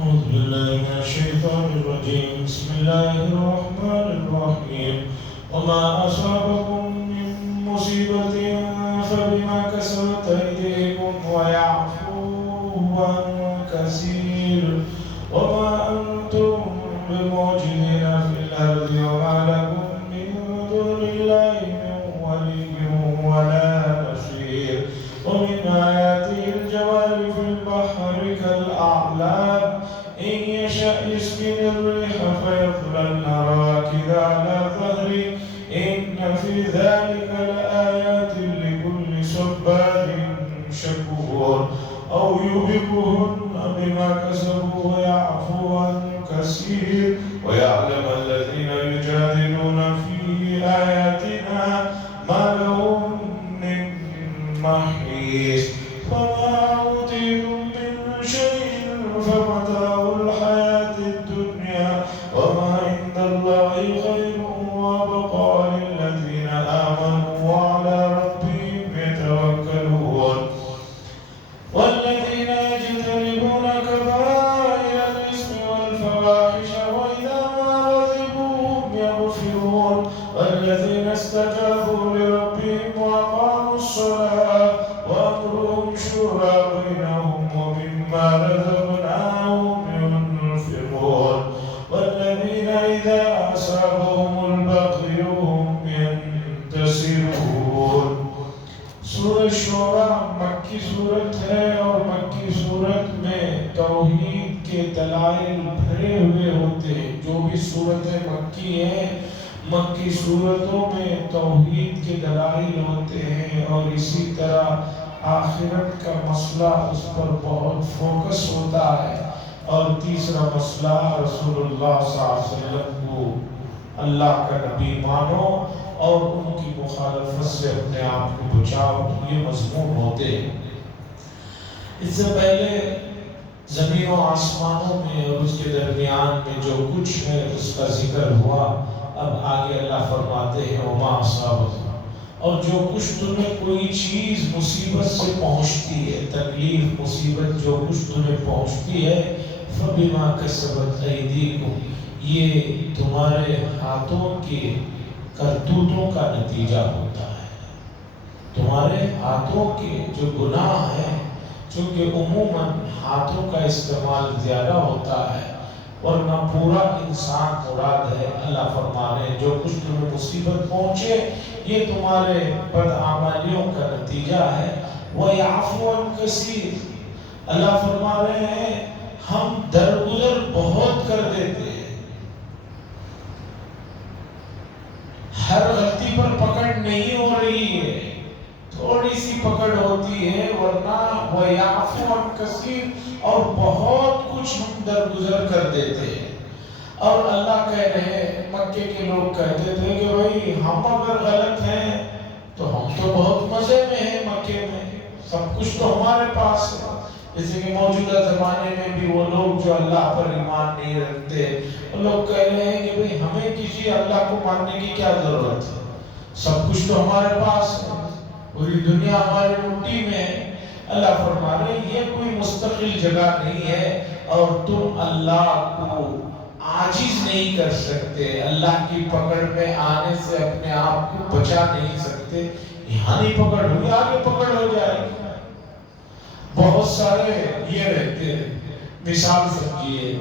أعوذ بالله من الشيطان الرجيم. بسم الله الرحمن الرحيم. وما أصابكم من مصيبة فبما كسبت أيديكم ويعفو عن كثير وما أنتم بمعجزين في الأرض وما لكم من دون الله من ولي ولا نصير. ومن آياته الجوار في البحر كالأعلام إن يشأ يسكن الريح فيظللن رواكد على ظهره إن في ذلك لآيات لكل صبار شكور. أو يوبقهن بما كسبوا ويعفو عن كثير ويعلم الذين يجادلون في آياتنا ما لهم من محيص. فما أوتيتم من شيء فمتاع الحياة الدنيا وما عند الله خير وأبقى للذين آمنوا وعلى ربهم يتوكلون. والذين يجتنبون كبائر الإثم والفواحش وإذا ما غضبوا هم يغفرون. والذين استجابوا لربهم وأقاموا الصلاة وأمرهم شورى بينهم ومما رزقناهم ينفقون. والذين إذا أصابهم البغي هم ينتصرون. سورہ شورى مکی صورت ہے اور مکی صورت میں توحید کے دلائل بھرے ہوئے ہوتے ہیں. جو بھی صورتیں مکی ہیں مکی صورتوں میں توحید کے دلائل ہوتے ہیں اور اسی طرح آخرت کا مسئلہ اس پر بہت فوکس ہوتا ہے. اور تیسرا مسئلہ رسول اللہ صلی اللہ علیہ وسلم کو اللہ کا نبی مانو اور ان کی مخالفت سے اپنے آپ کو بچاؤ. یہ مضمون ہوتے ہیں. اس سے پہلے زمین و آسمانوں میں اور اس کے درمیان میں جو کچھ ہے اس کا ذکر ہوا. اب آگے اللہ فرماتے ہیں وما اصابکم، اور جو کچھ تمہیں کوئی چیز مصیبت سے پہنچتی ہے، تکلیف مصیبت جو کچھ تمہیں پہنچتی ہے فبما کسبت ایدیکم، یہ تمہارے ہاتھوں کے کرتوتوں کا نتیجہ ہوتا ہے. تمہارے ہاتھوں کے جو گناہ ہیں، چونکہ عموماً ہاتھوں کا استعمال زیادہ ہوتا ہے ورنہ پورا انسان مراد ہے. اللہ فرما رہے ہیں جو کچھ تمہیں مصیبت پہنچے یہ تمہارے بدعمالیوں کا نتیجہ ہے. وَيَعْفُو عَنْ كَثِيرٍ، اللہ فرما رہے ہیں ہم درگزر بہت کر دیتے ہیں. ہر غلطی پر پکڑ نہیں ہو رہی ہے، تھوڑی سی پکڑ ہوتی ہے، ورنہ وَيَعْفُو عَنْ كَثِيرٍ اور بہت کچھ ہم درگزر کر دیتے ہیں. اور اللہ کہہ رہے ہیں مکے کے لوگ کہتے تھے کہ بھائی ہم اگر غلط ہیں تو ہم تو بہت مزے میں ہیں، مکے میں سب کچھ تو ہمارے پاس ہے. جیسے کہ موجودہ زمانے میں بھی وہ لوگ جو اللہ پر ایمان نہیں رکھتے وہ لوگ کہہ رہے ہیں کہ بھئی ہمیں کسی اللہ کو ماننے کی کیا ضرورت ہے، سب کچھ تو ہمارے پاس ہے، پوری دنیا ہماری مٹھی میں ہے. اللہ فرما رہے ہیں یہ کوئی مستقل جگہ نہیں ہے اور تم اللہ کو عاجز نہیں کر سکتے، اللہ کی پکڑ میں آنے سے اپنے آپ کو بچا نہیں سکتے. یہاں نہیں پکڑ ہوئی آگے پکڑ ہو جائے گی. بہت سارے یہ رہتے ہیں، مثال سمجھیے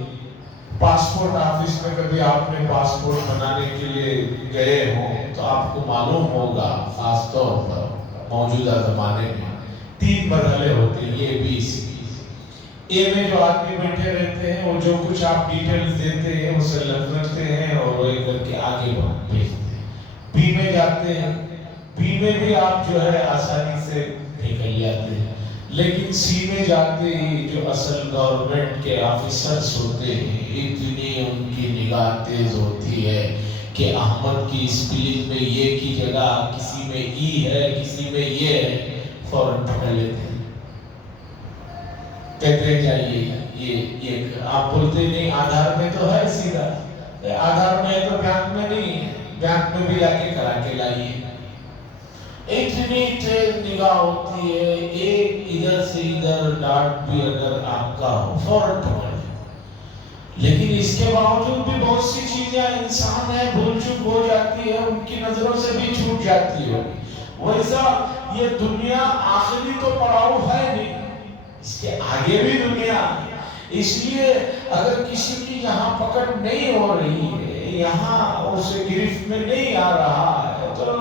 پاسپورٹ آفس میں کبھی آپ نے پاسپورٹ بنانے کے لیے گئے ہوں تو آپ کو معلوم ہوگا خاص طور پر موجودہ زمانے میں 3 مرحلے ہوتے ہیں، اے بی سی. اے میں جو آدمی بیٹھے رہتے ہیں وہ جو کچھ آپ ڈیٹیلز دیتے ہیں اسے لکھتے ہیں اور وہ کر کے آگے بھیجتے ہیں. بی میں جاتے ہیں، بی میں بھی آپ جو ہے آسانی سے نکل جاتے ہیں. لیکن سی میں جاتے ہی جو اصل گورنمنٹ کے آفیسرز ہوتے ہیں اتنی ان کی نگاہ تیز ہوتی ہے کہ احمد کی اسپیلنگ میں یہ کی جگہ کسی میں ای ہے کسی میں یہ ہے، فوراً پکڑ لیتے ہیں. کہتے ہیں چاہیے یہ آپ بولتے نہیں آدھار میں تو ہے سیدھا، آدھار میں ہے تو بینک میں نہیں ہے، بینک میں بھی جا کے کرا کے لائیے. اتنی تیز نگاہ ہوتی ہے، ایک ادھر سے ادھر ڈاٹ بھی اگر آپ کا ہو فوراً پکڑ. لیکن اس کے باوجود بھی بہت سی چیزیں انسان ہے بھول چک ہو جاتی ہے، ان کی نظروں سے بھی چھوٹ جاتی ہے۔ ویسا یہ دنیا آخری تو پڑاؤ ہے نہیں، اس کے آگے بھی دنیا ہے۔ اس لیے اگر کسی کی یہاں پکڑ نہیں ہو رہی ہے، یہاں اسے گرفت میں نہیں آ رہا ہے، تو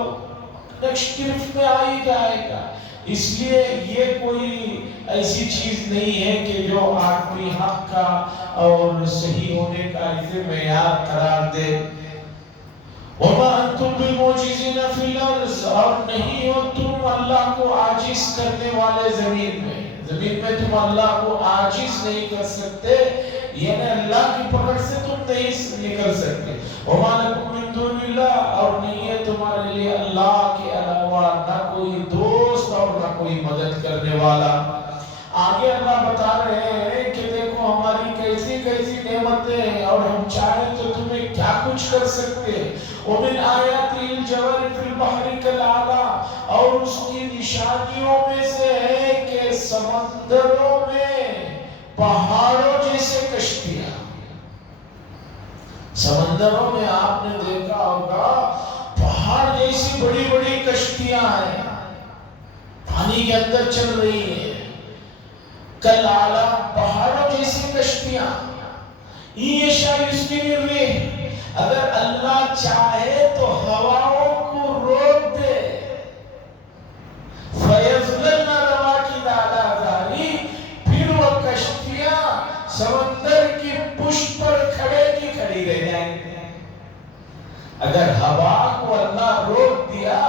نیکسٹ گرفت میں آ ہی جائے گا۔ اس لیے یہ کوئی ایسی چیز نہیں ہے کہ جو آدمی حق کا اور صحیح ہونے کا اسے معیار قرار دے۔ وَمَا أَنْتُمْ بِمُعْجِزِينَ فِي الْأَرْضِ، اور نہیں ہو تم اللہ کو عاجز کرنے والے زمین میں۔ زمین میں تم اللہ کو عاجز نہیں کر سکتے، یعنی اللہ کی پکڑ سے تم نہیں نکل سکتے۔ وَمَا لَكُم مِّن دُونِ اللَّهِ، اور نہیں ہے تمہارے لیے اللہ کے علاوہ نہ کوئی دوست اور نہ کوئی مدد کرنے والا۔ آگے اللہ بتا رہے ہیں کہ دیکھو ہماری کیسی کیسی نعمتیں ہیں، اور ہم چاہیں تو تمہیں کیا کچھ کر سکتے ہیں۔ وَمِنْ آيَاتِهِ الْجَوَارِ فِي الْبَحْرِ كَالْأَعْلَامِ، اور اس کی نشانیوں میں سے ہے کہ سمندروں میں پہاڑوں جیسے کشتیاں۔ سمندروں میں آپ نے دیکھا ہوگا پہاڑ جیسی بڑی بڑی کشتیاں ہیں، پانی کے اندر چل رہی ہیں۔ کَالْأَعْلَامِ، پہاڑوں جیسی کشتیاں۔ یشاء یسکنِ الرِّیحَ، اگر اللہ چاہے تو ہواؤں کو روک دے۔ فَيَظْلَلْنَ رَوَاكِدَ عَلَىٰ ظَهْرِهِ، پھر وہ کشتیاں سمندر کی پشت پر کھڑے کی کھڑی رہ جائیں گے۔ اگر ہوا کو اللہ روک دیا،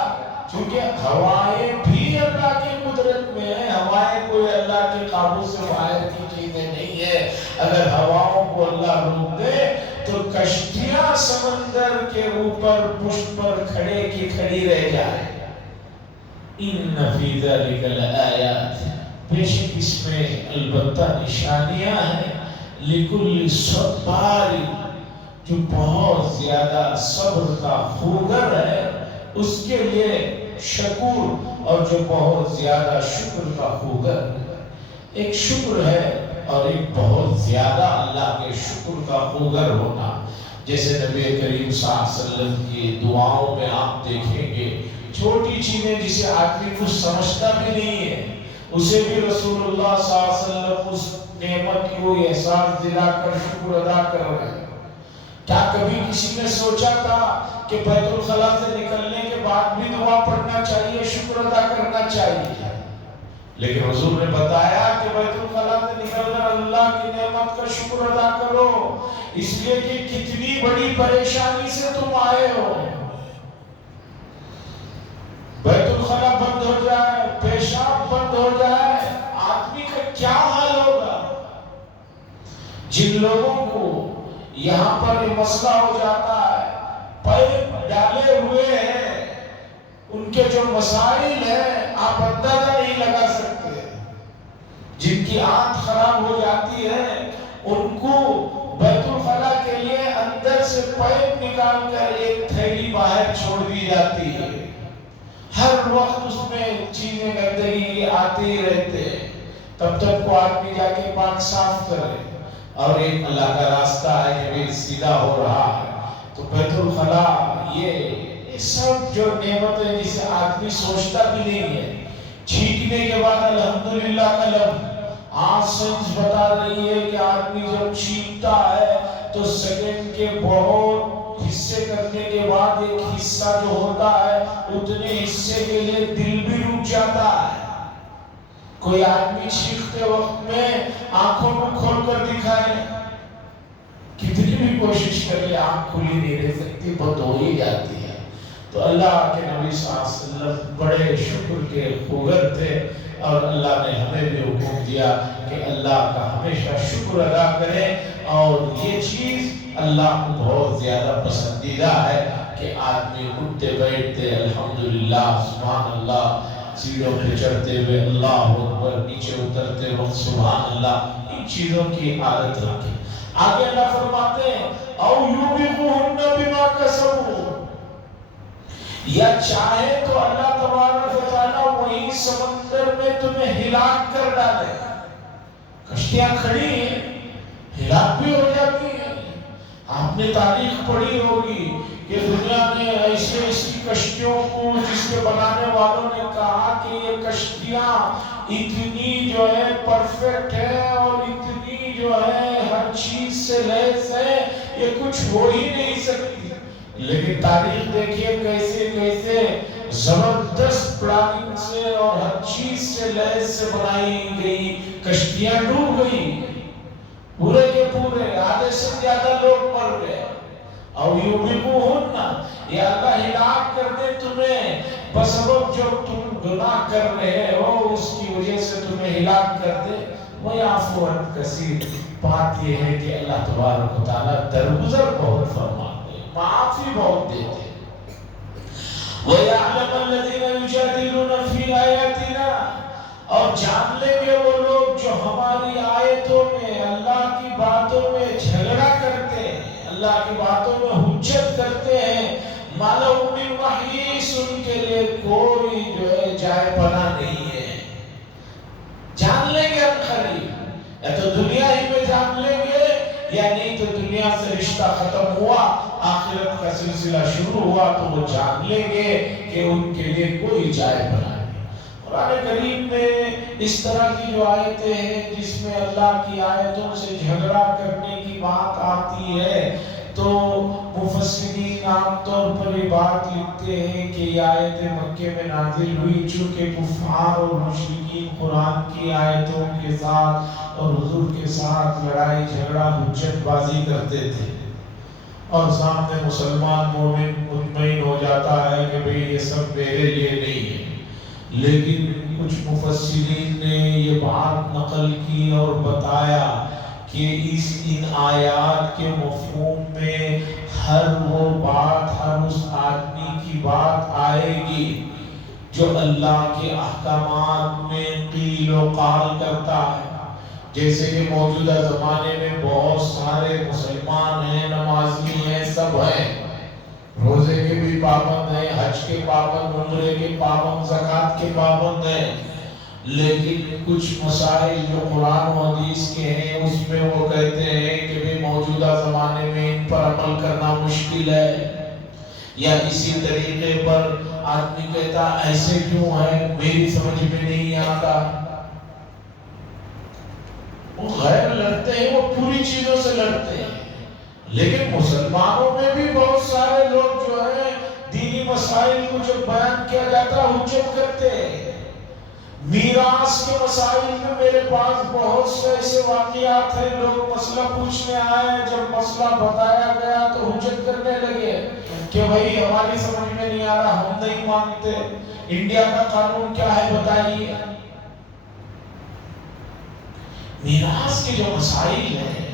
چونکہ ہوائیں بھی اللہ کی قدرت میں ہیں، ہوائیں کوئی اللہ کے قابو سے باہر کی چیزیں نہیں ہے، اگر ہواؤں کو اللہ روک دے تو کشتیاں سمندر کے اوپر پشت پر کھڑے کی کھڑی رہ جائے۔ ان فی ذلک لآیات، بے شک اس میں البتہ نشانیاں ہیں، لکل صبار، جو بہت زیادہ صبر کا خوگر ہے اس کے لیے شکور، اور جو بہت زیادہ شکر کا خوگر ہے۔ ایک شکر ہے اور ایک بہت زیادہ اللہ کے شکر کا خوگر ہونا۔ جیسے نبی کریم صلی اللہ علیہ وسلم کی دعاؤں میں آپ دیکھیں گے، چھوٹی چیزیں جسے آدمی کچھ سمجھتا بھی نہیں ہے، اسے بھی رسول اللہ صلی اللہ علیہ وسلم اس نعمت کو احساس دلا کر شکر ادا کر رہے ہیں۔ کیا کبھی کسی نے سوچا تھا کہ بیت الخلاء سے نکلنے کے بعد بھی دعا پڑھنا چاہیے، شکر ادا کرنا چاہیے؟ لیکن حضور نے بتایا کہ بیت الخلاء سے نکل کر اللہ کی نعمت کا شکر ادا کرو، اس لیے کہ کتنی بڑی پریشانی سے تم آئے ہو۔ بیت الخلاء بند ہو جائے، پیشاب بند ہو جائے، آدمی کا کیا حال ہوگا؟ جن لوگوں کو یہاں پر یہ مسئلہ ہو جاتا ہے، پائپ ڈالے ہوئے ہیں، ان کے جو مسائل ہیں آپ اندازہ نہیں لگا سکتے۔ جن کی آنکھ خراب ہو جاتی ہے ان کو بیت الخلاء کے لیے اندر سے پائپ نکال کر ایک تھیلی باہر چھوڑ دی جاتی ہے، ہر وقت اس میں چیزیں گندگی آتے ہی رہتے ہیں، تب تک کو آدمی جا کے پاک صاف کرے، اور ایک اللہ کا راستہ ہے کہ بھی سیدھا ہو رہا ہے۔ تو بیت الخلاء یہ سب جو نعمتیں جسے آدمی سوچتا بھی نہیں ہے، چھینکنے کے بعد الحمدللہ کا لفظ، آج سائنس بتا رہی ہے کہ آدمی جب چھینکتا ہے تو سیکنڈ کے بہت حصے کرنے کے بعد ایک حصہ جو ہوتا ہے اتنے حصے کے لیے دل بھی رک جاتا ہے۔ کوئی آدمی چھینکتے وقت میں آنکھوں کو کھول کر دکھائے، کتنی بھی کوشش کر لے آنکھ کھلی نہیں رہ سکتی، بند ہو ہی جاتی ہے۔ تو اللہ کے نبی صلی اللہ علیہ وسلم بڑے شکر کے خوگر تھے، اور اللہ نے ہمیں بھی حکم دیا کہ اللہ کا ہمیشہ شکر ادا کریں، اور یہ چیز اللہ کو بہت زیادہ پسندیدہ ہے کہ آدمی اٹھتے بیٹھتے الحمدللہ سبحان اللہ، سیڑھیوں پہ چڑھتے ہوئے اللہ اکبر، نیچے اترتے وقت سبحان اللہ، ان چیزوں کی عادت رکھیں۔ آگے اللہ فرماتے ہیں او یوبقہن بما کسبوا، یا چاہے تو اللہ تبارک و تعالیٰ وہی سمندر میں تمہیں ہلاک کر ڈالے۔ کشتیاں کھڑی ہیں، ہلاک بھی ہو جاتی ہیں، نے تاریخ پڑھی ہوگی کہ دنیا نے ایسی کشتیوں کو جس کے بنانے والوں نے کہا کہ یہ کشتیاں اتنی جو ہے پرفیکٹ ہے اور اتنی جو ہے ہر چیز سے لیس ہے، یہ کچھ ہو ہی نہیں سکتی۔ لیکن تاریخ دیکھیے کیسے کیسے زبردست پلاننگ سے اور ہر چیز سے لیس سے بنائی گئی کشتیاں ڈوب گئی، پورے کے پورے، آدھے سے زیادہ لوگ مر گئے۔ اور یوبقوہن، یہ اللہ ہلاک کر دے تمہیں بسبب جو تم گناہ کر رہے ہو اس کی وجہ سے تمہیں ہلاک کر دے۔ وَيَعْفُو عَنْ كَثِيرٍ، بات یہ ہے کہ اللہ تبارک و تعالیٰ درگزر بہت فرماتے ہیں، معافی بہت دیتے ہیں۔ وَيَعْلَمَ الَّذِينَ يُجَادِلُونَ فِي آيَاتِنَا، اور جان لیں گے وہ لوگ جو ہماری آیتوں میں، اللہ کی باتوں میں جھگڑا کرتے ہیں، اللہ کی باتوں میں حجت کرتے ہیں، مَا لَهُم مِّن مَّحِيصٍ، ان کے لیے کوئی جو ہے جائے پناہ نہیں ہے۔ جان لیں گے ہم قریب، یا تو دنیا ہی میں جان لیں گے، یا نہیں تو دنیا سے رشتہ ختم ہوا، آخرت کا سلسلہ شروع ہوا تو وہ جان لیں گے کہ ان کے لیے کوئی جائے پناہ نہیں۔ قرآن کریم میں اس طرح کی جو آیتیں ہیں جس میں اللہ کی آیتوں سے جھگڑا کرنے کی بات آتی ہے تو مفسرین عام طور پر یہ بات لکھتے ہیں کہ یہ آیتیں مکے میں نازل ہوئی چونکہ کفار اور مشرکین قرآن کی آیتوں کے ساتھ اور حضور کے ساتھ لڑائی جھگڑا حجت بازی کرتے تھے، اور سامنے مسلمان مومن مطمئن ہو جاتا ہے کہ بھئی یہ سب میرے لیے نہیں ہے۔ لیکن کچھ مفسرین نے یہ بات نقل کی اور بتایا کہ ان آیات کے مفہوم میں ہر وہ بات، ہر اس آدمی کی بات آئے گی جو اللہ کے احکامات میں قیل و قال کرتا ہے۔ جیسے کہ موجودہ زمانے میں بہت سارے مسلمان ہیں، نمازی ہیں، سب ہیں، روزے کے بھی پابند ہیں، حج کے پابند، عمرے کے پابند، زکوٰۃ کے پابند ہیں، لیکن کچھ مسائل جو قرآن و حدیث کے ہیں اس میں وہ کہتے ہیں کہ بھی موجودہ زمانے میں ان پر عمل کرنا مشکل ہے، یا اسی طریقے پر آدمی کہتا ایسے کیوں ہے، میری سمجھ میں نہیں آتا۔ وہ غیر لڑتے ہیں، وہ پوری چیزوں سے لڑتے ہیں، لیکن مسلمانوں میں بھی بہت سارے لوگ جو ہیں دینی مسائل کو جب بیان کیا جاتا ہے حجت کرتے ہیں۔ میراث کے مسائل میں میرے پاس بہت سے ایسے واقعات ہیں، لوگ مسئلہ پوچھنے آئے، جب مسئلہ بتایا گیا تو حجت کرنے لگے کہ بھئی ہماری سمجھ میں نہیں آ رہا، ہم نہیں مانتے، انڈیا کا قانون کیا ہے بتائیے۔ میراث کے جو مسائل ہیں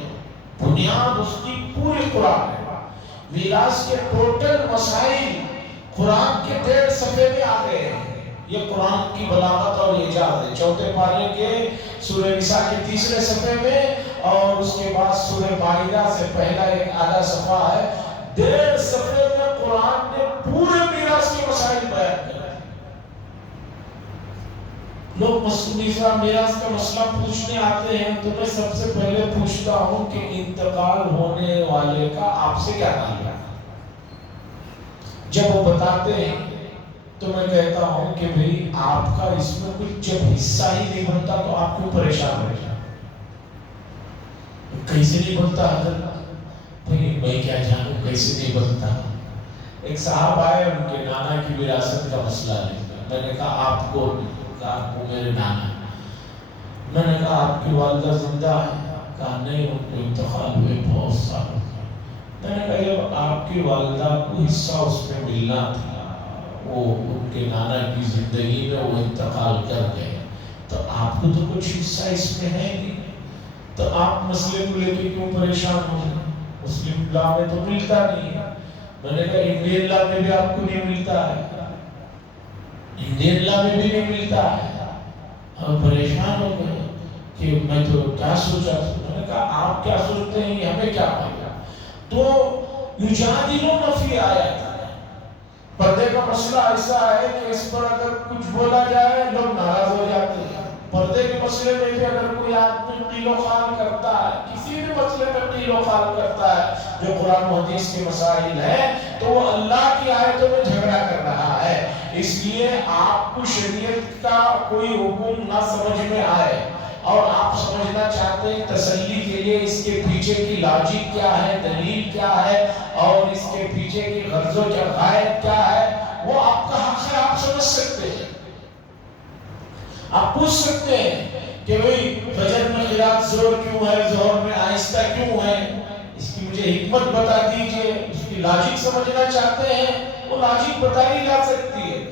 بنیاد اس کی پوری قرآن ہے۔ میراث کے ٹوٹل مسائل قرآن کے 1.5 صفحے میں آ گئے ہیں۔ یہ قرآن کی بلاغت اور اعجاز ہے۔ 4 پارے کے سورہ نساء کے 3 صفحے میں اور اس کے بعد سورہ مائدہ سے پہلا ایک آدھا صفحہ ہے، 1.5 صفحے میں قرآن نے پورے میراث کے مسائل بیان کر۔ لوگ میراث کا مسئلہ پوچھنے آتے ہیں تو میں سب سے پہلے پوچھتا ہوں کہ انتقال ہونے والے کا آپ سے کیا تعلق ہے؟ جب وہ بتاتے ہیں تو میں کہتا ہوں کہ بھئی آپ کا اس میں کچھ جب حصہ ہی نہیں بنتا تو آپ کیوں پریشان ہو جائے؟ کیسے نہیں بنتا حضرت؟ بھئی میں کیا جانوں کیسے نہیں بنتا؟ ایک صاحب آئے، ان کے نانا کی وراثت کا مسئلہ لکھا۔ میں نے کہا آپ کو میرے نانا، میں نے کہا آپ کی والدہ زندہ ہے؟ کہا نہیں، ان کو انتقال ہوئے بہت سال۔ میں نے کہا جب آپ کی والدہ کو حصہ اس میں ملنا تھا، وہ ان کے نانا کی زندگی میں وہ انتقال کر گئے، تو آپ کو تو کچھ حصہ اس میں ہے نہیں، تو آپ مسئلے کو لے کے کیوں پریشان ہو گئے؟ مسلم لا میں تو ملتا نہیں ہے۔ میں نے کہا انڈین لا میں بھی آپ کو نہیں ملتا ہے، انڈین لا میں بھی نہیں ملتا ہے۔ ہم پریشان ہو گئے کہ میں تو کیا سوچا تھا۔ میں نے کہا آپ کیا سوچتے ہیں یہ ہمیں کیا پتا؟ تو یجادلون فی آیات، پردے کا مسئلہ ایسا ہے کہ اس پر اگر کچھ بولا جائے لوگ ناراض ہو جاتے ہیں، پردے کے مسئلے میں بھی اگر کوئی آدمی قیل و قال کرتا ہے، کسی بھی مسئلے میں قیل و قال کرتا ہے جو قرآن و حدیث کے مسائل ہیں، تو وہ اللہ کی آیتوں میں جھگڑا کر رہا ہے۔ اس لیے آپ کو شریعت کا کوئی حکم نہ سمجھ میں آئے اور آپ سمجھنا چاہتے ہیں تسلی کے لیے اس کے پیچھے کی لاجک کیا ہے، دلیل کیا ہے، اور اس کے پیچھے کی غرض و غایت کیا ہے، وہ آپ کا حق ہے، آپ سمجھ سکتے ہیں۔ آپ پوچھ سکتے ہیں کہ بھئی فجر میں قرات زور کیوں ہے، ظہر میں آہستہ کیوں ہے، اس کی مجھے حکمت بتا دیجئے۔ اس کی لاجک سمجھنا چاہتے ہیں، وہ لاجک بتائی جا سکتی ہے،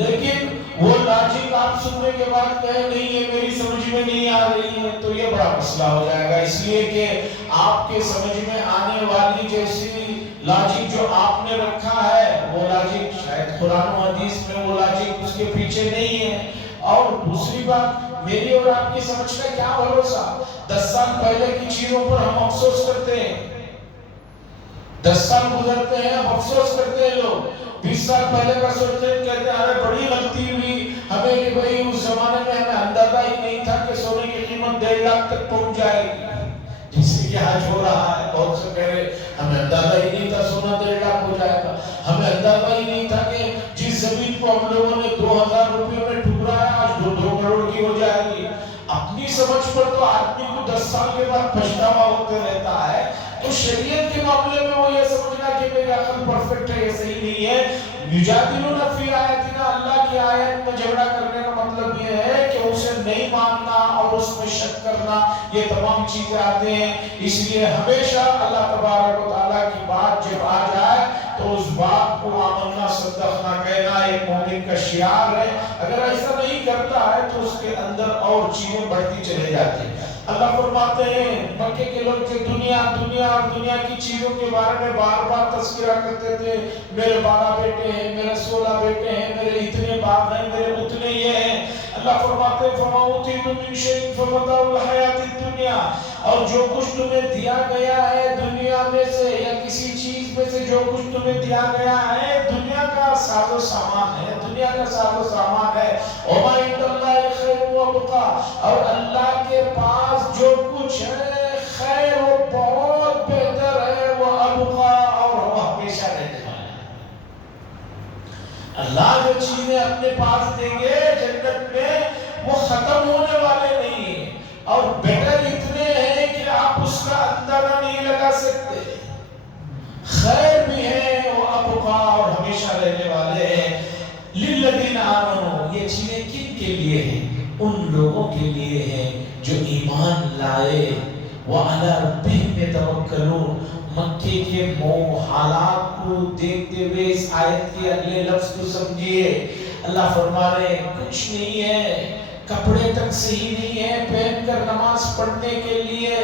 لیکن وہ لاجک آپ سننے کے بعد کہیں نہیں یہ میری سمجھ میں نہیں آ رہی ہے، تو یہ بڑا مسئلہ ہو جائے گا۔ اس لیے کہ آپ کے سمجھ میں آنے والی جیسی لاجک جو آپ نے رکھا ہے، وہ لاجک شاید قرآن و حدیث میں وہ لاجک اس کے پیچھے نہیں ہے۔ اور دوسری بات، میری اور آپ کی سمجھ کا کیا بھروسہ؟ 10 سال پہلے کی چیزوں پر ہم افسوس کرتے ہیں، 10 سال گزرتے ہیں ہم افسوس کرتے ہیں، لوگ 20 سال پہلے کا سوچتے ہیں، کہتے ہیں ارے بڑی غلطی ہوئی ہمیں کہ بھئی اس زمانے میں ہمیں اندازہ ہی نہیں تھا کہ سونے کی قیمت 1.5 لاکھ تک پہنچ جائے گی، جس کی آج ہو رہا ہے۔ بہت سے کہہ رہے ہمیں اندازہ ہی نہیں تھا سونا 1.5 لاکھ ہو جائے گا، ہمیں اندازہ ہی نہیں تھا کہ جس زمین کو ہم لوگوں نے 2000 روپے میں ٹھکرایا آج 2 کروڑ کی ہو جائے گی۔ اپنی سمجھ پر تو آدمی کو 10 سال کے بعد پچھتاوا ہوتے رہتا ہے، تو شریعت کے معاملے میں وہ یہ سمجھنا کہ میری عقل پرفیکٹ ہے، یہ صحیح نہیں ہے۔ یجادلون فی آیاتنا، اللہ کی آیت میں جھگڑا کرنے کا مطلب یہ ہے کہ اسے نہیں ماننا اور اس میں شک کرنا، یہ تمام چیزیں آتے ہیں۔ اس لیے ہمیشہ اللہ تبارک و تعالیٰ کی بات جب آ جائے تو اس بات کو آمنا صدقنا کہنا ایک مومن کا شعار ہے۔ اگر ایسا نہیں کرتا ہے تو اس کے اندر اور چیزیں بڑھتی چلے جاتی ہیں۔ اللہ فرماتے ہیں مکے کے لوگ جو دنیا اور دنیا کی چیزوں کے بارے میں بار بار تذکرہ کرتے تھے، میرے 12 بیٹے ہیں، میرے 16 بیٹے ہیں، میرے اتنے باپ ہیں، میرے اتنے یہ ہیں۔ اللہ فرماتے ہیں فَمَا أُوتِيتُم مِّن شَيْءٍ فَمَتَاعُ الْحَيَاةِ الدُّنْيَا، اور جو کچھ تمہیں دیا گیا ہے دنیا میں سے یا کسی چیز میں سے جو کچھ تمہیں دیا گیا ہے دنیا کا ساز و سامان ہے، دنیا کا ساز و سامان ہے۔ وَمَا عِندَ اللَّهِ خَيْرٌ وَأَبْقَىٰ، اور اللہ کے پاس جو کچھ ہے خیر و بہت بہتر ہے، وہ ابقا، اور وہ ہمیشہ رہنے والا ہے۔ اللہ جو چیزیں اپنے پاس دیں گے جنت میں وہ ختم ہونے والے نہیں ہیں، اور بیٹر اتنے ہیں کہ آپ اس کا اندازہ نہیں لگا سکتے۔ خیر بھی ہے، وہ ابقا، اور ہمیشہ رہنے والے ہیں۔ للذین آمنوا، یہ چیزیں کن کے لیے ہیں؟ ان لوگوں کے لیے ہیں جو ایمان لائے، وَعَلَىٰ رَبِّهِمْ يَتَوَكَّلُونَ۔ مکے کے حالات کو دیکھتے ہوئے اس آیت کے اگلے لفظ کو سمجھیے۔ اللہ فرما رہے ہیں کچھ نہیں ہے، کپڑے تک صحیح نہیں ہے پہن کر نماز پڑھنے کے لیے۔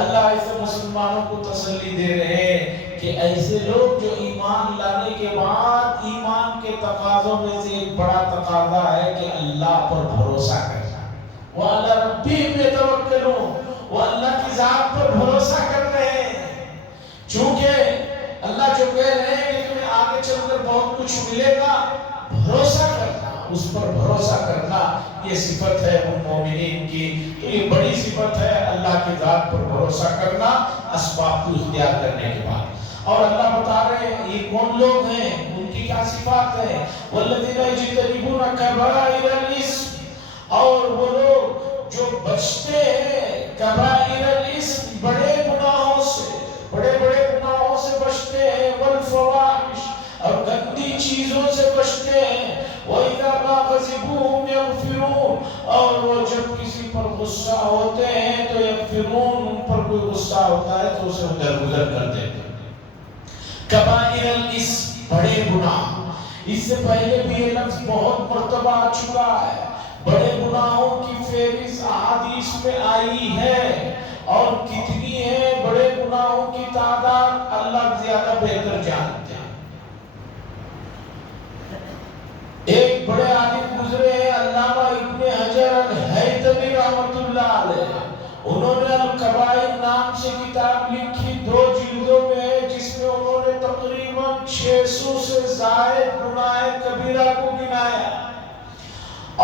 اللہ ایسے مسلمانوں کو تسلی دے رہے ہیں کہ ایسے لوگ جو ایمان لانے کے بعد ایمان کے تقاضوں میں سے ایک بڑا تقاضا ہے کہ اللہ پر بھروسہ کرنا، وَعَلَىٰ رَبِّهِمْ يَتَوَكَّلُونَ، وہ اللہ کی ذات پر بھروسہ کر رہے ہیں۔ چونکہ اللہ جو کہہ رہے ہیں کہ تمہیں آگے چل کر بہت کچھ ملے گا، بھروسہ کرنا، اس پر بھروسہ کرنا، یہ صفت ہے ان مومنین کی۔ تو یہ بڑی صفت ہے اللہ کی ذات پر بھروسہ کرنا اسباب کو اختیار کرنے کے بعد۔ اور اللہ بتا رہے ہیں یہ کون لوگ ہیں، ان کی کیا صفات ہے؟ وَالَّذِينَ يَجْتَنِبُونَ كَبَائِرَ الْإِثْمِ، اور وہ لوگ جو بچتے ہیں کبائر الاسم، بڑے گناہوں سے، بڑے گناہوں سے بچتے ہیں، والفواحش، اور گندی چیزوں سے بچتے ہیں، وَإِذَا مَا غَضِبُوا هُمْ يَغْفِرُونَ، اور وہ جب کسی پر غصہ ہوتے ہیں تو یغفرون، ان پر کوئی غصہ ہوتا ہے تو اسے درگزر کر دیتے ہیں۔ کبائر الاسم، بڑے گناہ، اس سے پہلے بھی یہ لفظ بہت مرتبہ آ چکا ہے۔ بڑے گناہوں کی فہرست احادیث میں آئی ہے، اور کتنی ہے بڑے گناہوں کی تعداد اللہ زیادہ بہتر جانتے ہیں۔ ایک بڑے عالم گزرے ہیں علامہ ابن حجر الہیثمی رحمۃ اللہ علیہ، انہوں نے الکبائر نام سے کتاب لکھی، 2 جلدوں میں، جس میں انہوں نے تقریباً 600 سے زائد گناہ کبیرہ کو گنایا،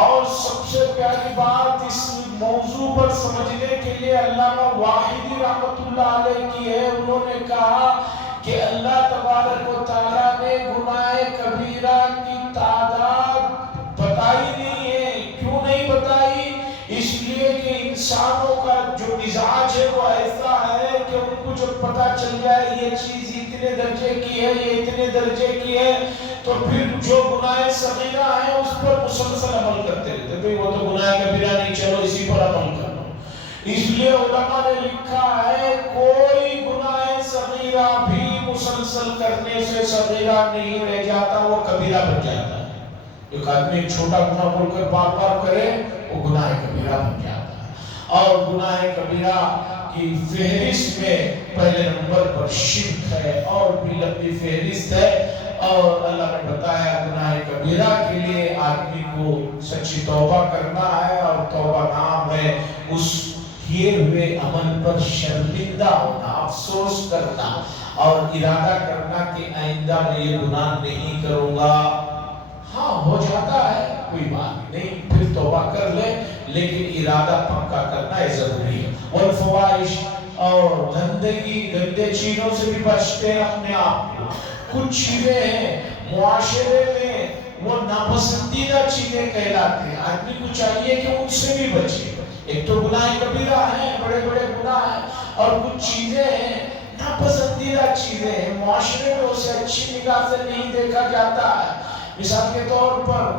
اور سب سے پیاری بات اس موضوع پر سمجھنے کے لیے علامہ واحدی رحمت اللہ علیہ کی ہے. انہوں نے کہا کہ اللہ تبارک و تعالیٰ نے گناہ کبیرہ کی تعداد بتائی نہیں ہے. کیوں نہیں بتائی؟ اس لیے کہ انسانوں کا جو مزاج ہے وہ ایسا ہے کہ ان کو جب پتا چل جائے یہ چیز اتنے درجے کی ہے، یہ اتنے درجے کی ہے، تو پھر جو گناہ صغیرہ ہے اس پر مسلسل عمل کرتے رہتے. بھئی وہ تو گناہ کبیرہ نہیں، چلو اسی پر عمل کر لو. اس لیے علماء نے لکھا ہے کوئی گناہ صغیرہ بھی مسلسل کرنے سے صغیرہ نہیں رہ جاتا، وہ کبیرہ بن جاتا ہے. ایک آدمی ایک چھوٹا گناہ بول کر بار بار کرے وہ گناہ کبیرہ بن جاتا ہے. اور گناہ کبیرہ کی فہرست میں پہلے نمبر پر شرک ہے، اور بھی لمبی فہرست ہے. اور اللہ نے بتایا گناہ کبیرہ کے لیے آدمی کو سچی توبہ کرنا ہے، اور توبہ نام ہے اس کیے ہوئے عمل پر شرمندہ ہونا، افسوس کرنا اور ارادہ کرنا کہ آئندہ میں یہ گناہ نہیں کروں گا. ہاں ہو جاتا ہے کوئی بات نہیں، پھر توبہ کر لے، لیکن ارادہ پکا کرنا ہے ضروری ہے. والفواحش، اور گندے چیزوں سے بھی بچتے ہیں اپنے آپ کو. کچھ چیزیں ہیں معاشرے میں وہ ناپسندیدہ چیزیں کہلاتے ہیں، آدمی کو چاہیے کہ ان سے بھی بچے. ایک تو گناہ کبیرہ ہیں، بڑے بڑے گناہ ہیں، اور کچھ چیزیں ہیں ناپسندیدہ چیزیں ہیں، معاشرے میں اسے اچھی نگاہ سے نہیں دیکھا جاتا ہے. مثال کے طور پر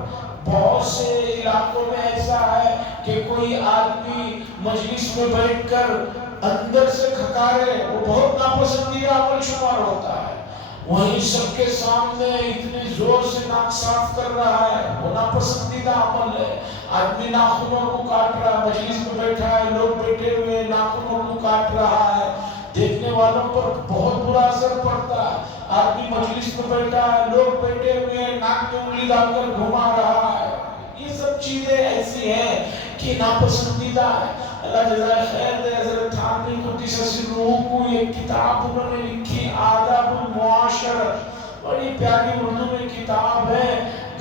بہت سے علاقوں میں ایسا ہے کہ کوئی آدمی مجلس میں بیٹھ کر اندر سے کھکارے، وہ بہت ناپسندیدہ عمل شمار ہوتا ہے. وہیں سب کے سامنے اتنے زور سے ناک صاف کر رہا ہے، وہ ناپسندیدہ عمل ہے. آدمی ناخنوں کو کاٹ رہا ہے، مجلس میں بیٹھا ہے، لوگ بیٹھے ہوئے ناخنوں کو کاٹ رہا ہے، دیکھنے والوں پر بہت برا اثر پڑتا ہے. آدمی مجلس میں بیٹھا ہے، لوگ بیٹھے ہوئے ناک میں انگلی ڈال کر گھما رہا ہے. یہ سب چیزیں ایسی ہیں کہ ناپسندیدہ ہے. اللہ جزائے خیر دے حضرت تھانوی قدس سرہ کو ایک کتاب انہوں نے لکھی، آداب المعاشرت. بڑی پیاری اردو میں کتاب ہے،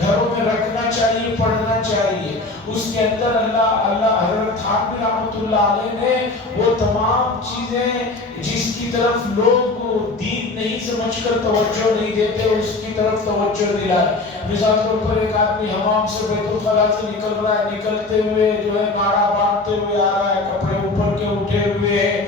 گھروں میں رکھنا چاہیے، پڑھنا چاہیے. اس کے اندر اللہ حضرت تھانوی رحمت اللہ علیہ نے وہ تمام چیزیں جس کی طرف لوگ دین نہیں سمجھ کر توجہ نہیں دیتے، اس کی طرف توجہ دلائے. مثال طور پر ایک آدمی حمام سے بیت الخلا سے نکل رہا ہے، نکلتے ہوئے جو ہے ناڑا باندھتے ہوئے آ رہا ہے، کپڑے اوپر کے اٹھے ہوئے ہیں.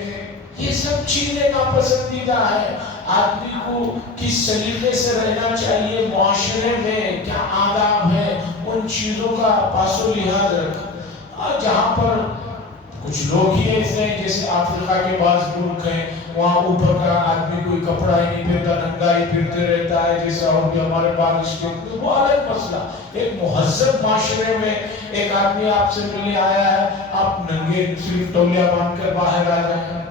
یہ سب چیزیں ناپسندیدہ ہیں. آدمی کو کس سلیقے سے رہنا چاہیے، معاشرے میں کیا آداب ہے، ان چیزوں کا پاس و لحاظ رکھا. جہاں پر کچھ لوگ ہی ایسے ہیں جیسے افریقہ کے بعض ملک ہیں، وہاں اوپر کا آدمی کوئی کپڑا ہی نہیں پھرتا، ننگا ہی پھرتے رہتا ہے جیسا اور بھی ہمارے بارش کے. وہ الگ مسئلہ. ایک مہذب معاشرے میں ایک آدمی آپ سے ملنے آیا ہے، آپ ننگے صرف تولیہ باندھ کر باہر آ جائیں.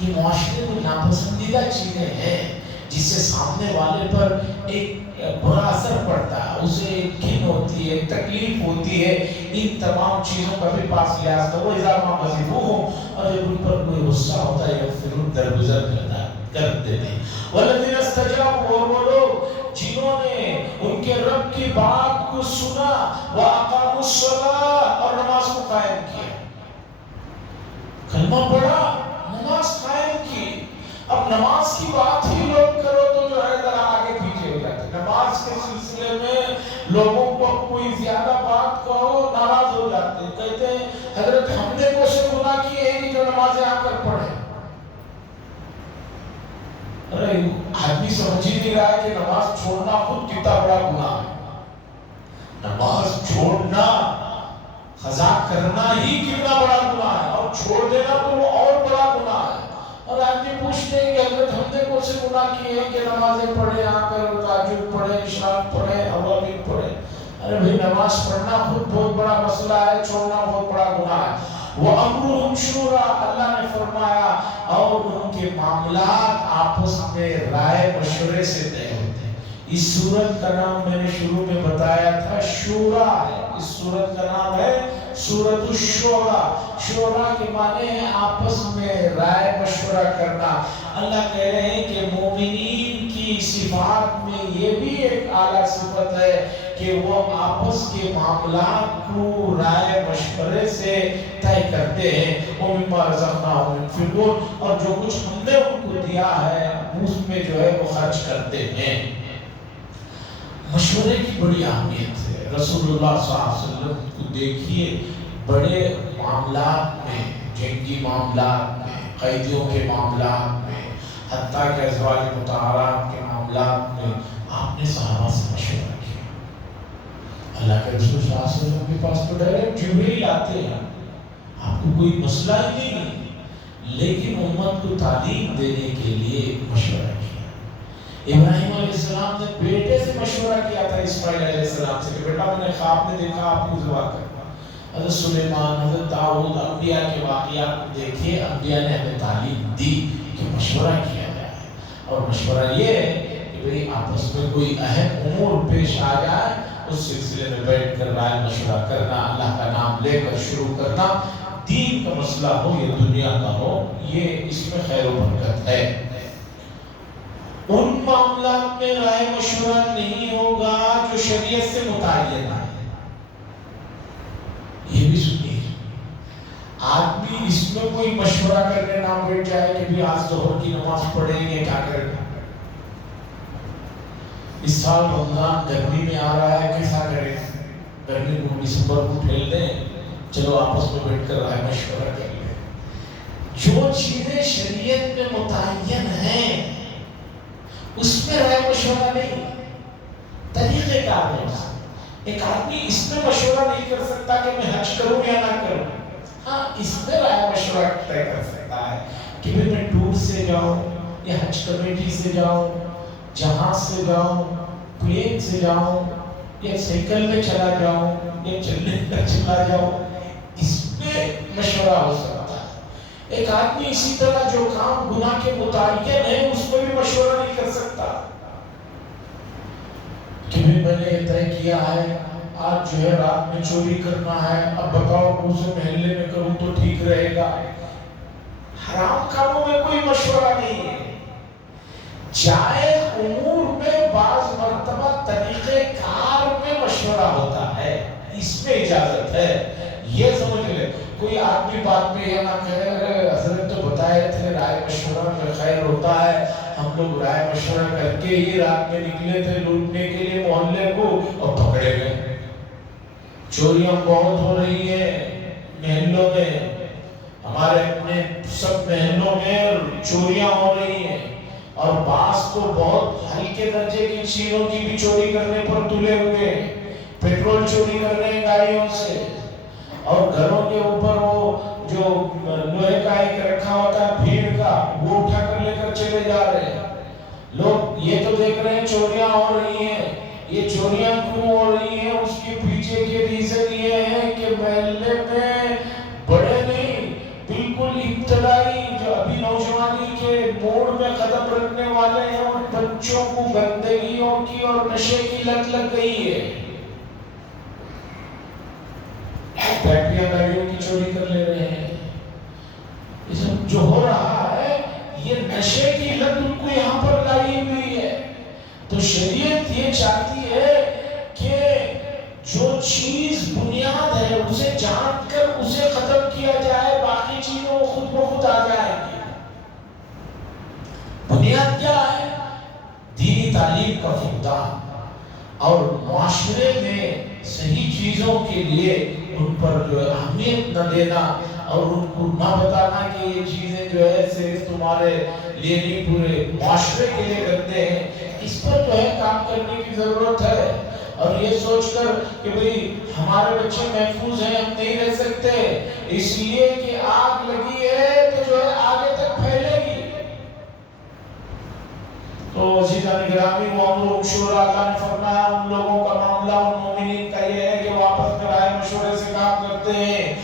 یہ معاشرے میں ناپسندیدہ چیزیں ہیں جس سے سامنے والے پر ایک برا اثر پڑتا ہے، اسے ایک گھن ہوتی ہے، تکلیف ہوتی ہے. ان تمام چیزوں کا بھی پاس لحاظ کرو. اذا ما غضبوهم، اور جب ان پر کوئی غصہ ہوتا ہے یغفرون، درگزر کر دیتے ہیں. والذین استجابوا، اور وہ لوگ جنہوں نے ان کے رب کی بات کو سنا، واقاموا الصلاۃ، اور نماز کو قائم کیا. کلمہ پڑھا، نماز قائم کی. اب نماز کی بات ہی لوگ کرو تو جو ہے ذرا آگے پیچھے ہو جاتے. نماز کے سلسلے میں لوگوں کو کوئی زیادہ بات کہو ناراض ہو جاتے، کہتے ہیں حضرت ہم نے کوئی گناہ کیے ہیں جو نمازیں آ کر پڑھے. ارے آدمی سمجھ ہی نہیں رہا ہے کہ نماز چھوڑنا خود کتنا بڑا گناہ ہے. نماز چھوڑنا، قضا کرنا ہی کتنا بڑا گناہ ہے، اور چھوڑ دینا تو وہ اور بڑا گناہ ہے. اور آدمی پوچھتے ہیں کہ حضرت ہم نے کون سے گناہ کیے ہیں کہ نمازیں پڑھیں، آ کر تہجد پڑھیں، اشراق پڑھیں، اوابین پڑھیں. ارے بھئی نماز پڑھنا خود بہت بڑا مسئلہ ہے، چھوڑنا بہت بڑا گناہ ہے. وَأَمْرُهُمْ شُورَىٰ، اللہ نے فرمایا اور ان کے معاملات آپس میں رائے مشورے سے طے ہوتے ہیں. اس سورت کا نام میں نے شروع میں بتایا تھا شورا ہے. اس سورت کا نام ہے سورۃ الشورى، شورا کے معنی ہے آپس میں رائے مشورہ کرنا۔ اللہ کہہ رہے ہیں کہ مومنین کی صفات میں یہ بھی ایک اعلیٰ صفت ہے کہ وہ آپس کے معاملات کو رائے مشورے سے طے کرتے ہیں۔ وَمِمَّا رَزَقْنَاهُمْ يُنْفِقُونَ، اور جو کچھ ہم نے ان کو دیا ہے اس میں جو ہے وہ خرچ کرتے ہیں۔ مشورے کی بڑی اہمیت ہے۔ رسول اللہ صلی اللہ علیہ وسلم کو دیکھیے، بڑے معاملات میں، جنگی معاملات میں، قیدیوں کے معاملات میں، حتیٰ کہ ازواج مطہرات کے معاملات میں آپ نے صحابہ سے مشورہ کیا۔ اللہ کے رسول صلی اللہ علیہ وسلم کے پاس تو ڈائریکٹ جبریل آتے ہیں، آپ کو کوئی مسئلہ ہی نہیں، لیکن امت کو تعلیم دینے کے لیے مشورہ کیا۔ ابراہیم علیہ السلام نے بیٹے سے مشورہ کیا تھا، اسماعیل علیہ السلام سے، کہ بیٹا میں نے خواب میں دیکھا آپ کو ذبح کرنا۔ حضرت سلیمان، حضرت داؤد، انبیاء کے واقعات دیکھیے، انبیاء نے ہمیں تعلیم دی کہ مشورہ کیا جائے، اور مشورہ یہ ہے کہ بھئی آپس میں کوئی اہم امور پیش آ جائے، اس سلسلے میں بیٹھ کر رائے مشورہ کرنا، اللہ کا نام لے کر شروع کرنا، دین کا مسئلہ ہو یا دنیا کا ہو، یہ اس میں خیر و برکت ہے۔ ان معاملات میں رائے مشورہ نہیں ہوگا جو شریعت سے متعین ہے۔ یہ بھی سنیے، آدمی اس میں کوئی مشورہ کرنے نہ بیٹھ جائے کہ بھی آج ظہر کی نماز پڑھیں گے، کیا کریں گے، اس سال رمضان گرمی میں آ رہا ہے کیسا کریں، گرمی کو دسمبر کو پھیل دیں، چلو آپس میں بیٹھ کر رائے مشورہ کر لیں۔ جو چیزیں شریعت میں متعین ہیں اس میں رائے مشورہ نہیں، طریقے کار ہے۔ ایک آدمی اس میں مشورہ نہیں کر سکتا کہ میں حج کروں یا نہ کروں، ہاں اس میں رائے مشورہ طے کر سکتا ہے کہ میں ٹور سے جاؤں یا حج کمیٹی سے جاؤں، جہاز سے جاؤں، پلین سے جاؤں، یا سائیکل میں چلا جاؤں، یا چلنے پر چلا جاؤں، اس میں مشورہ ہو سکتا ہے۔ ایک آدمی اسی طرح جو کام گناہ کے متعین ہے اس میں بھی مشورہ نہیں کر سکتا کہ میں نے یہ طے کیا ہے آج جو ہے رات میں چوری کرنا ہے، اب بتاؤ اسے محلے میں کروں تو ٹھیک رہے گا۔ حرام کاموں میں کوئی مشورہ نہیں ہے۔ جائز امور میں بعض مرتبہ طریقہ کار میں مشورہ ہوتا ہے، اس میں اجازت ہے، یہ سمجھ لے۔ کوئی آدمی بات میں یہ نہ کہے حضرت تو بتائے تھے رائے مشورہ میں خیر ہوتا ہے، ہم لوگ رائے مشورہ کر کے ہی رات میں نکلے تھے لوٹنے کے لیے محلے کو اور پکڑے گئے۔ چوریاں بہت ہو رہی ہیں محلوں میں، ہمارے اپنے سب محلوں میں چوریاں ہو رہی ہیں، اور بعض تو بہت ہلکے درجے کی چیزوں کی بھی چوری کرنے پر تلے ہوئے، پیٹرول چوری کر رہے ہیں گاڑیوں سے، اور گھروں کے اوپر وہ جو لوہے کا ایک رکھا ہوتا ہے بھیڑ کا، وہ اٹھا کر لے کر چلے جا رہے ہیں۔ لوگ یہ تو دیکھ رہے ہیں چوریاں ہو رہی ہیں، یہ چوریاں کیوں ہو رہی ہیں، اس کے پیچھے کے ریزن یہ ہے کہ محلے میں بڑے نہیں، بالکل ابتدائی جو ابھی نوجوانی کے موڑ میں قدم رکھنے والے ہیں، ان بچوں کو گندگیوں کی اور نشے کی لت لگ گئی ہے، بیٹریاں گاڑیوں کی چوری کر لے رہے ہیں۔ یہ سب جو ہو رہا ہے یہ نشے کی لت ان کو یہاں پر لائی ہوئی ہے۔ تو شریعت یہ چاہتی ہے کہ جو چیز بنیاد ہے اسے جان کر اسے ختم کیا جائے، باقی چیزوں خود بخود آ جائیں گی۔ بنیاد کیا ہے؟ دینی تعلیم کا فقدان، اور معاشرے میں صحیح چیزوں کے لیے ان پر جو اہمیت نہ دینا، اور ان کو نہ بتانا کہ یہ چیزیں جو ہے صرف تمہارے لیے نہیں پورے معاشرے کے لیے کرتے ہیں، اس پر جو ہے کام کرنے کی ضرورت ہے۔ اور یہ سوچ کر کہ بھئی ہمارے بچے محفوظ ہیں، ہم نہیں رہ سکتے اس لیے کہ آگ لگی ہے تو جو ہے آگے تک پھیلے گی۔ تو عزیزان گرامی، وَأَمْرُهُمْ شُورَىٰ، اللہ نے فرمایا ان لوگوں کا معاملہ، ان مومنین کا یہ ہے کہ وہ آپس میں رائے مشورے سے کام کرتے ہیں،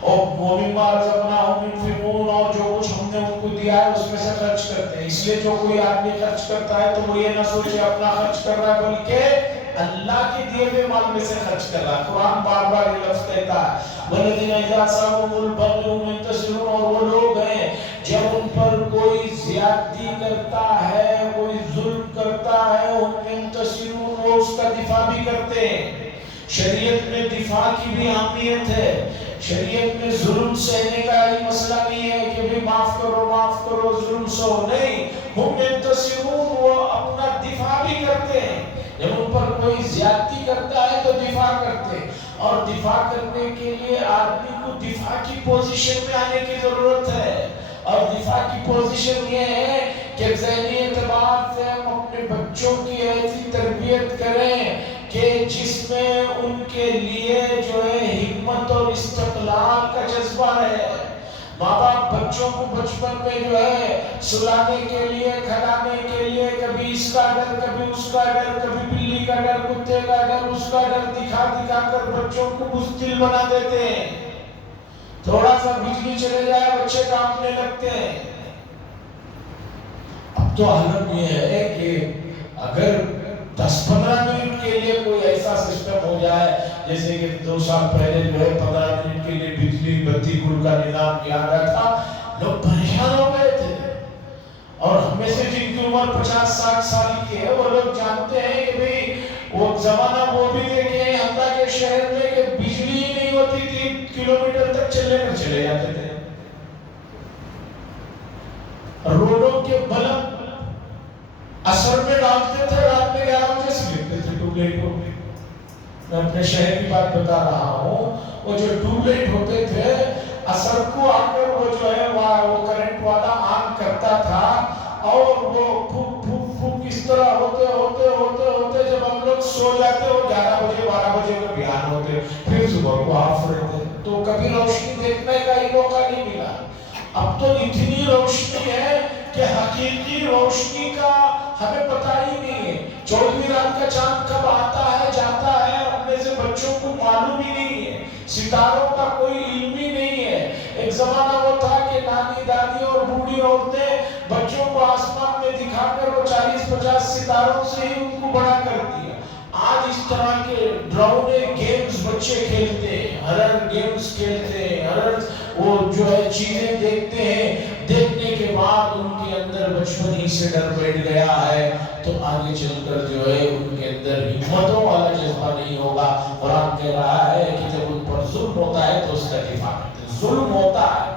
اور وَمِمَّا رَزَقْنَاهُمْ يُنْفِقُونَ، اور جو کچھ ہم نے ان کو دیا ہے اس میں سے خرچ کرتے ہیں۔ اس لیے جو کوئی آدمی خرچ کرتا ہے تو وہ یہ نہ سوچے اپنا خرچ کر رہا ہے، بلکہ اللہ کے دیے ہوئے مال میں سے خرچ کر رہا ہے. قرآن بار بار یہ لفظ کہتا ہے وَالَّذِينَ إِذَا أَصَابَهُمُ الْبَغْيُ هُمْ يَنتَصِرُونَ. اور وہ لوگ ہیں جب ان پر کوئی زیادتی کرتا ہے, کوئی ظلم کرتا ہے, هُمْ يَنتَصِرُونَ, وہ اس کا دفاع بھی کرتے ہیں. شریعت میں دفاع کی بھی اہمیت ہے. شریعت میں ظلم سہنے کا ہی مسئلہ نہیں ہے کہ بھی معاف کرو ظلم سو نہیں. ہم ينتصرون, وہ اپنا دفاع بھی کرتے ہیں. جب ان پر کوئی زیادتی کرتا ہے تو دفاع کرتے ہیں, اور دفاع کرنے کے لیے آدمی کو دفاع کی پوزیشن میں آنے کی ضرورت ہے. اور دفاع کی پوزیشن یہ ہے کہ ذہنی اعتبار سے ہم اپنے بچوں کی ایسی تربیت کریں کہ جس میں ان کے لیے جو ہے ہمت اور استقلال کا جذبہ ہے. ماں باپ بچوں کو بچپن میں جو ہے سلانے کے لیے, کھلانے کے لیے کبھی اس کا ڈر, کبھی اس کا ڈر, کبھی بلی کا ڈر, کتے کا ڈر, اس کا ڈر دکھا کر بچوں کو بزدل بنا دیتے ہیں. تھوڑا سا بجلی چلے جائے بچے کانپنے لگتے ہیں. اب تو حالت یہ ہے کہ اگر 10-15 منٹ کے لیے کوئی ایسا سسٹم ہو جائے جیسے کہ 2 سال پہلے جو ہے 15 منٹ کے لیے بجلی بتی گل کا نظام کیا گیا تھا, لوگ پریشان ہو گئے تھے. اور ہمیں سے جن کی عمر 50-60 سال کی ہے وہ لوگ جانتے ہیں کہ بھئی وہ زمانہ وہ بھی دیکھے حمدہ کے شہر میں کہ بجلی ہی نہیں ہوتی تھی, کلومیٹر تک چلے جاتے تھے. روڈوں کے بلب اثر میں ڈالتے تھے, رات میں 11 بجے سے لکھتے تھے ٹیوب لائٹ کو. میں اپنے شہر کی بات بتا رہا ہوں, وہ جو ٹیوب لائٹ ہوتے تھے اثر کو آ کر وہ جو ہے وہ کرنٹ والا آن کرتا تھا, اور وہ پھوک اس طرح ہوتے جب ہم لوگ سو جاتے وہ 11 بجے 12 بجے کا بیان ہوتے, پھر صبح کو آف رہتے, تو کبھی روشنی دیکھنے کا ہی موقع نہیں ملا. اب تو اتنی روشنی ہے کہ حقیقی روشنی کا ہمیں پتہ ہی نہیں ہے. 14ویں رات کا چاند کب آتا ہے جاتا ہے اپنے سے بچوں کو معلوم ہی نہیں ہے. ستاروں کا کوئی علم ہی نہیں ہے. ایک زمانہ وہ تھا کہ نانی دادی اور بوڑھی عورتیں بچوں کو آسمان میں دکھا کر وہ 40-50 ستاروں سے ہی ان کو بڑا کر دیا. آج اس طرح کے ڈراؤنے گیمز بچے کھیلتے ہیں, ہرر گیمز کھیلتے ہیں, ہرر وہ جو ہے چیزیں دیکھتے ہیں. دیکھنے کے بعد ان کے اندر بچپن ہی سے ڈر بیٹھ گیا ہے, تو آگے چل کر جو ہے ان کے اندر ہمتوں والا جذبہ نہیں ہوگا. قرآن کہہ رہا ہے کہ جب ان پر ظلم ہوتا ہے تو اس کا دفاع کرتے ہیں. ظلم ہوتا ہے,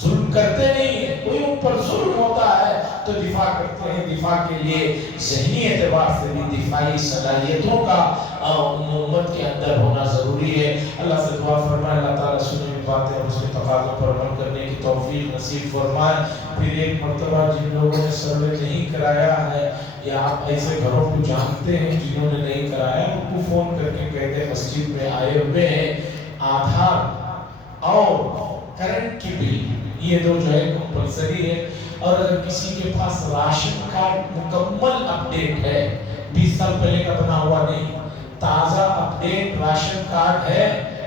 ظلم کرتے نہیں ہیں, کوئی ان پر ظلم ہوتا ہے تو دفاع کرتے ہیں. دفاع کے لیے ذہنی اعتبار سے بھی دفاعی صلاحیتوں کا امت کے اندر ہونا ضروری ہے. اللہ سے دعا فرمائے اللہ تعالیٰ سنی ہوئی باتیں اور اس کے تقاضوں پر عمل کرنے کی توفیق نصیب فرمائے. پھر ایک مرتبہ جن لوگوں نے سروے نہیں کرایا ہے یا آپ ایسے گھروں کو جانتے ہیں جنہوں نے نہیں کرایا, ان کو فون کر کے کہتے ہیں مسجد میں آئے ہوئے ہیں, آدھار اور کرنٹ کی بل یہ دو جو ہے کمپلسری ہے. اور اگر کسی کے پاس راشن کارڈ مکمل اپڈیٹ ہے, 20 سال پہلے کا بنا ہوا نہیں, تازہ اپڈیٹ راشن کارڈ ہے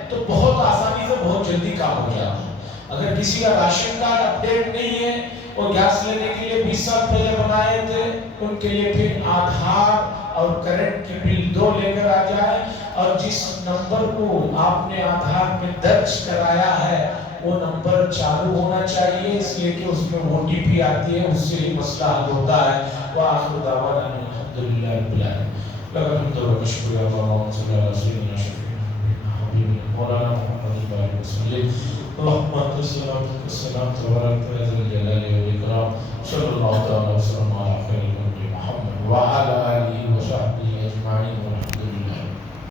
تو بہت آسانی سے بہت جلدی کام ہو جاتا ہے. اگر کسی کا راشن کارڈ اپڈیٹ نہیں ہے اور گیس لینے کے لیے 20 سال پہلے بنائے تھے, ان کے لیے پھر آدھار اور کرنٹ کی بل دو لے کر آ جائے. اور جس نمبر کو آپ نے آدھار میں درج کرایا ہے وہ نمبر چالو ہونا چاہیے, اس لیے کہ اس میں OTP آتی ہے, اس سے ہی مسئلہ حل ہوتا ہے. وآخر دعوانا الحمدللہ رب العالمین. لقد حمد و شکر اللهم صل على سيدنا شفيعنا حبيبنا مولانا محمد وسلم. اللهم انت السلام ومنك السلام تبارك يا ذا الجلال والاكرام. صلى الله تعالى وسلم على خير الخلق محمد وعلى اله وصحبه اجمعين.